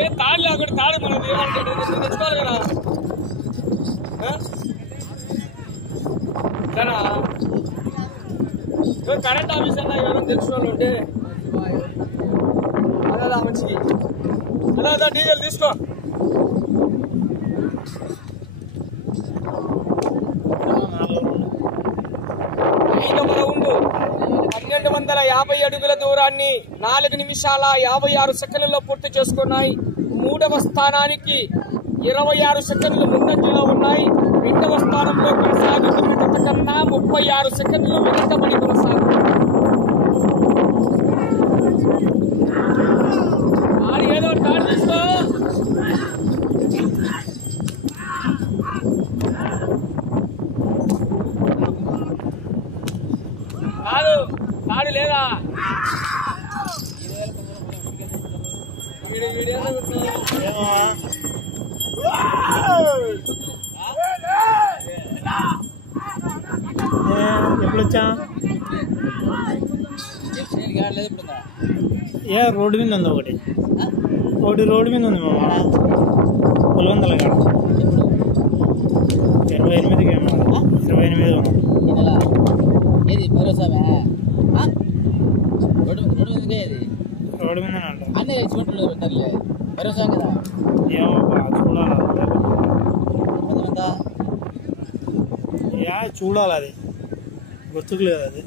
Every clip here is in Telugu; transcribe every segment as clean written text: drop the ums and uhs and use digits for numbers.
ఏ తాడు లేకుండా తాడు మనం తెచ్చుకోవాలి కదా సరే కరెంట్ ఆఫీస్ అన్నా ఎవరైనా తెచ్చుకోవాలి ఉంటే అదా మంచిది అదా డీజిల్ తీసుకో ఉండు 1250 అడుగుల దూరాన్ని 4 నిమిషాల 56 సెకండ్లలో పూర్తి చేసుకున్నాయి. 3వ స్థానానికి 26 సెకండ్లు ముందంజలో ఉన్నాయి. 2వ స్థానంలో కొనసాగుతున్న జత కన్నా 36 సెకండ్లు వెనుకబడి కొనసాగుతుంది. ఏదో టార్ తీసుకో కాదు తాడు లేదా ఎప్పుడు వచ్చా ఏ రోడ్డు మీద ఉంది ఒకటి రోడ్డు మీద ఉంది మా పులివందల కాడ 28కి 28 రోడ్డు మీద అన్నీ భరోసా కదా ఏమో చూడాలి అది గుర్తుకు లేదు అది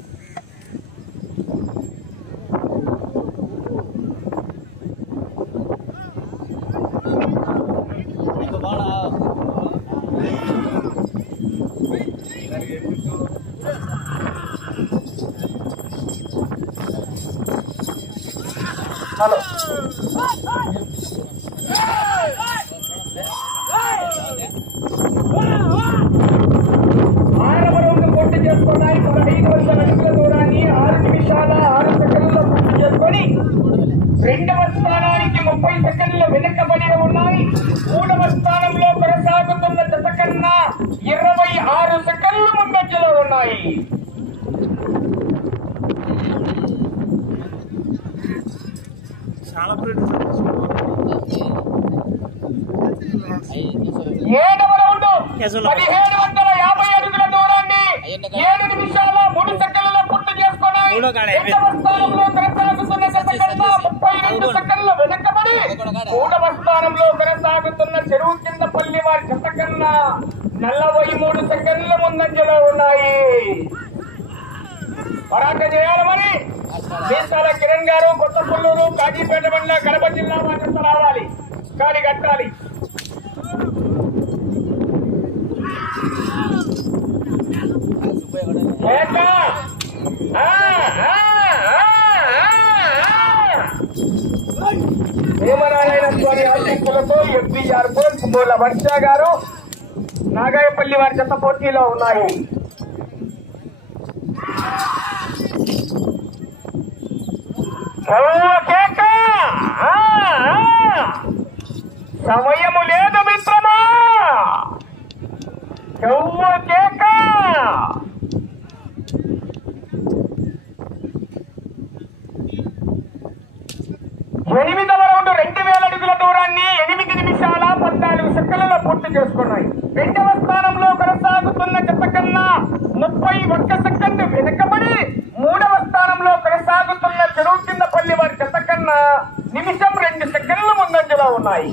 హలో పూర్తి చేసుకున్నాయి. 15 అడుగుల దూరాన్ని 6 నిమిషాల 6 సెకండ్లలో పూర్తి చేసుకొని 2వ స్థానానికి 30 సెకండ్లు వెనుకబడి ఉన్నాయి. 3వ స్థానంలో కొనసాగుతున్న జత కన్నా 26 సెకండ్లు ముందంజలో ఉన్నాయి. చాలా 7వ రౌండ్ 1750 అడుగుల దూరాన్ని 7 నిమిషాల 3 సెకండ్లలో పూర్తి చేసుకున్నాయి. 2వ స్థానంలో కొనసాగుతున్న జత కన్నా 32 సెకండ్లు వెనుకబడి 3వ స్థానంలో కొనసాగుతున్న చెరువు కింద పల్లి వారి జత కన్నా 43 సెకండ్ల ముందంజలో ఉన్నాయి. పరాక చేయాలని మీసాల కిరణ్ గారు కొత్తపల్లూరు కాజీపేట మండలం కడప జిల్లా వాటితో రావాలి. గాడి కట్టాలి. భీమనారాయణ స్వామి ఆశీస్సులతో ఎఫ్బీఆర్ బోర్డు మూల వర్ష గారు నాగాయపల్లి వారి జత పోటీలో ఉన్నాయి. సమయము లేదు మిత్రమా, కేక. 8వ రౌండ్ 2000 అడుగుల దూరాన్ని 8 నిమిషాల 14 సెకన్లలో పూర్తి చేసుకున్నాయి. 2వ స్థానంలో కొనసాగుతున్న జత కన్నా 31 సెకండ్ వెనుకబడి 3వ స్థానంలో కొనసాగుతున్న చెరువు కిందపల్లి వారి జత కన్నా నిమిషం 2 సెకండ్లు ముందంజలో ఉన్నాయి.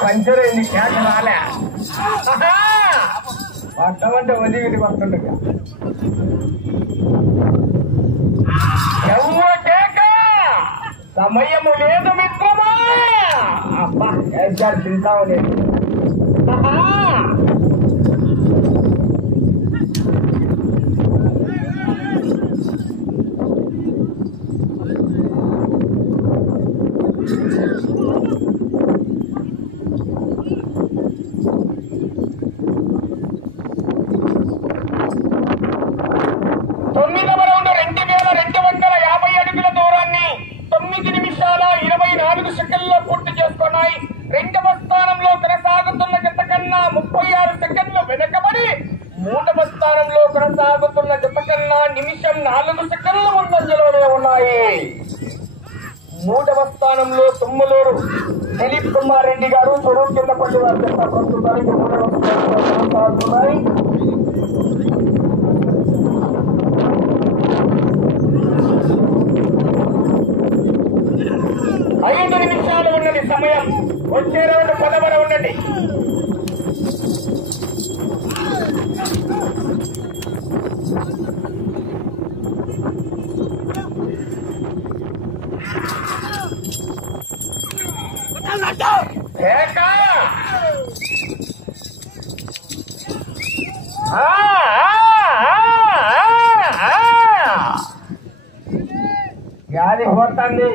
పంచర్ అయింది, కేక రాలే. పట్టమంటే వదిలి వస్తుండగా కేక. సమయము లేదు మిత్రమా. అబ్బా కేసీఆర్ తింటావు లేదు. 9వ రౌండ్ 2250 అడుగుల దూరాన్ని 9 నిమిషాల 24 సెకండ్లలో పూర్తి చేసుకున్నాయి. 2వ స్థానంలో కొనసాగుతున్న జత కన్నా 36 సెకండ్లు వెనకబడి 3వ స్థానంలో కొనసాగుతున్న జత కన్నా నిమిషం 4 సెకండ్ల ముందంజలోనే ఉన్నాయి. 3వ స్థానంలో తుమ్మలూరు దిలీప్ కుమార్ రెడ్డి గారు, చెరువు కిందపల్లి వారి జత ప్రస్తుతానికి 3వ స్థానంలో కొనసాగుతున్నాయి. 5 నిమిషాలు ఉన్నది సమయం. వచ్చే రౌండ్ 10వ రౌండ్ అండి. గాలి పోతుంది,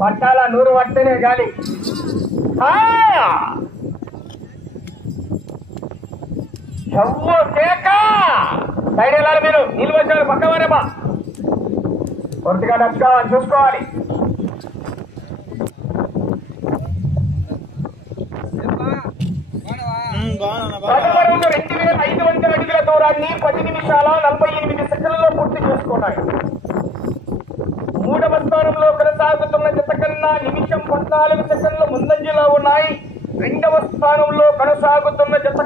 పట్టాల నూరు పడితేనే గాలి. కేక. సైడ్ వెళ్ళాలి మీరు, నీళ్ళు వచ్చారు పక్క వారేమా. పూర్తిగా నచ్చుకోవాలి, చూసుకోవాలి. 2500 అడుగుల దూరాన్ని 10 నిమిషాల 48 సెకండ్లలో పూర్తి చేసుకున్నాయి. 3వ స్థానంలో కొనసాగుతున్న జత కన్నా నిమిషం 14 సెకండ్లు ముందంజలో ఉన్నాయి. 2వ స్థానంలో కొనసాగుతున్న జత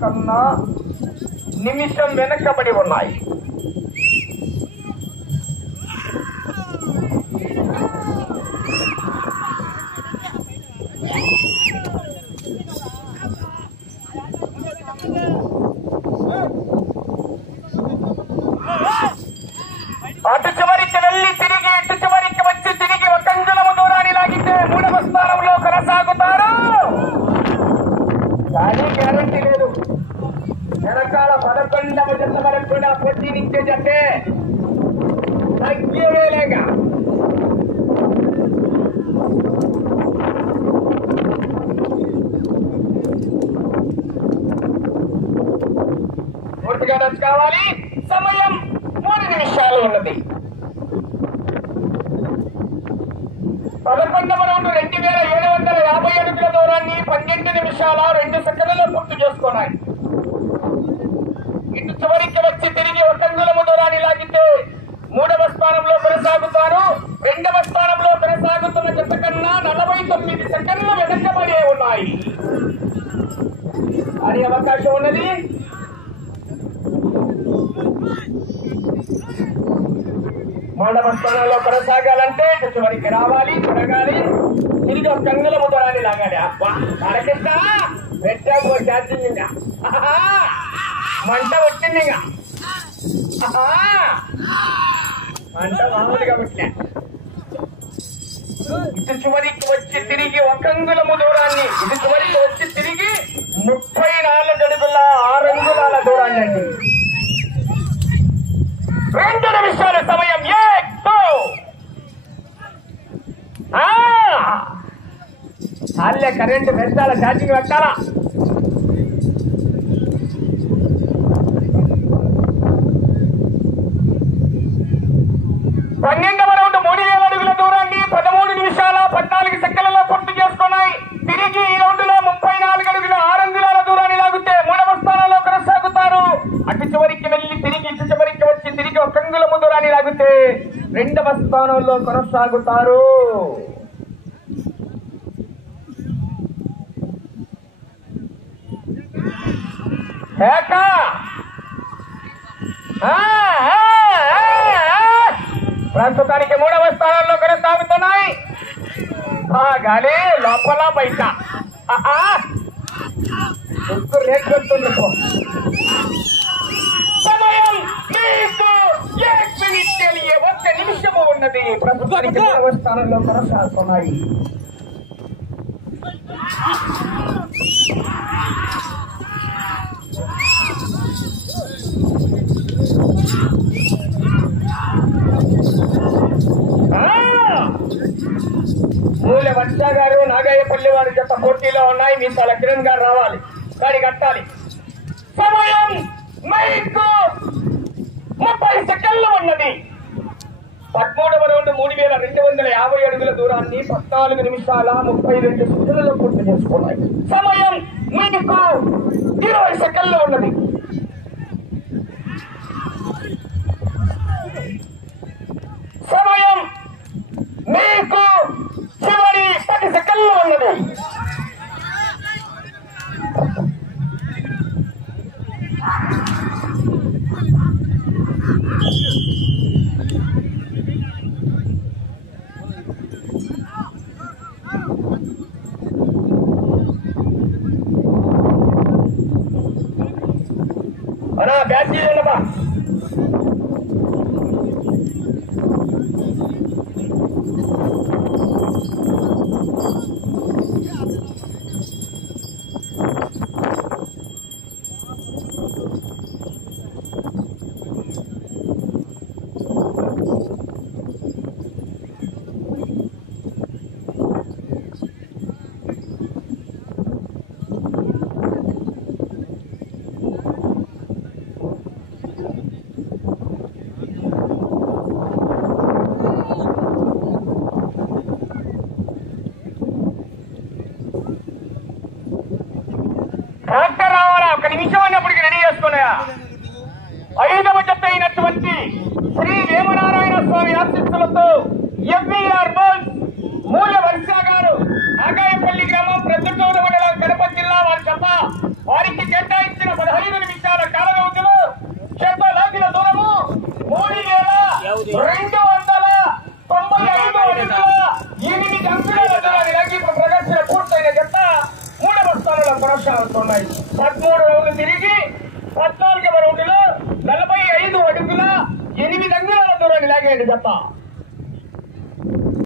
కన్నా నిమిషం వెనకబడి ఉన్నాయి. అటు చివరికి వెళ్లి తిరిగి ఇటు చివరికి వచ్చి తిరిగి 1 అంగుళము దూరాన్ని లాగితే 3వ స్థానంలో కొనసాగుతారు. కానీ గ్యారంటీ లేదు. వెనకాల 11వ జత వరకు కూడా పోటీనిచ్చే జట్టే తగ్గేవేలేగా. పూర్తిగా రచ్ కావాలి. సమయం 3 నిమిషాలు ఉన్నది. 11వ రౌండ్ 2750 అడుగుల దూరాన్ని 12 నిమిషాల 2 సెకండ్లలో పూర్తి చేసుకున్నాయి. ఇటు చివరికి వచ్చి తిరిగి 1 అంగుళము దూరాన్ని లాగితే 3వ స్థానంలో కొనసాగుతారు. 2వ స్థానంలో కొనసాగుతున్న జత కన్నా 49 సెకండ్లు వెనకబడి ఉన్నాయి. అది అవకాశం ఉన్నది. మూడవ స్థానంలో కొనసాగాలంటే చివరికి రావాలి, తిరగాలి, తిరిగి 1 అంగుళము దూరాన్ని లాగాలి. అబ్బా అరకిస్త పెట్టాము ఛార్జింగ్. ఇంకా మంట వచ్చింది. ఇంకా మంట మామూలుగా పెట్టా. ఇటు చివరికి వచ్చి తిరిగి 1 అంగుళము దూరాన్ని, ఇటు చివరికి వచ్చి తిరిగి 34 అడుగుల 6 అంగుళాల దూరాన్ని అండి. 2 నిమిషాల సమయం. చాలే కరెంటు పెట్టాలా, ఛార్జింగ్ పెట్టాలా. పన్నెండవ రౌండ్ 3000 అడుగుల దూరాన్ని 13 నిమిషాల 14 సెకండ్లలో పూర్తి చేసుకున్నాయి. తిరిగి ఈ రౌండ్ లో 34 అడుగుల 6 అంగుళాల దూరాన్ని లాగితే 3వ స్థానంలో కొనసాగుతారు. అటు చివరికి వెళ్లి తిరిగి ఇటు చివరికి వచ్చి తిరిగి 1 అంగుళము దూరాన్ని లాగితే 2వ స్థానంలో కొనసాగుతారు. ప్రస్తుతానికి 3వ స్థానంలో కొనసాగుతున్నాయి. గాలి లోపల బయట రేట్ పెడుతుంది. సమయం మీకు 1 నిమిషము ఉన్నది. ప్రస్తుతానికి 3వ స్థానంలో కొనసాగుతున్నాయి. మూల వర్ష గారు నాగయ్యపల్లి వారి జత పోటీలో ఉన్నాయి. మీ చాలా కిరణ్ గారు రావాలి, గాడి కట్టాలి. సమయం మీకు 30 సెకండ్లు ఉన్నది. 13వ రౌండ్ 3250 అడుగుల దూరాన్ని 14 నిమిషాల 32 సెకండ్లలో పూర్తి చేసుకున్నాయి. సమయం మీకు 20 సెకండ్లు ఉన్నది. సమయం మీకు చివరి 10 సెకండ్లు ఉన్నది. అన్నా బ్యాట్ చేయండి. ట్రాక్టర్ రావాలా? 1 నిమిషం అన్నప్పటికీ రెడీ చేసుకున్నాయా? 5వ జత అయినటువంటి శ్రీ వేమనారాయణ స్వామి ఆశీస్సులతో FVR బోల్స్ మూల వర్ష గారు నాగాయపల్లి గ్రామం ప్రొద్దుటూరు మండలం కడప జిల్లా వారి జత వారికి కేటాయించిన 15 నిమిషాల కాల వ్యవధిలో చేత లాగిన దూరము 3295 అడుగుల 8 అంగుళాల దూరాన్ని లాగి ప్రదర్శన పూర్తయిన జత 3వ స్థానంలో కొనసాగుతున్నాయి. 13 రౌండ్లు తిరిగి 14వ రౌండ్ లో 45 అడుగుల 8 అంగుళాల దూరాన్ని లాగేయండి జత.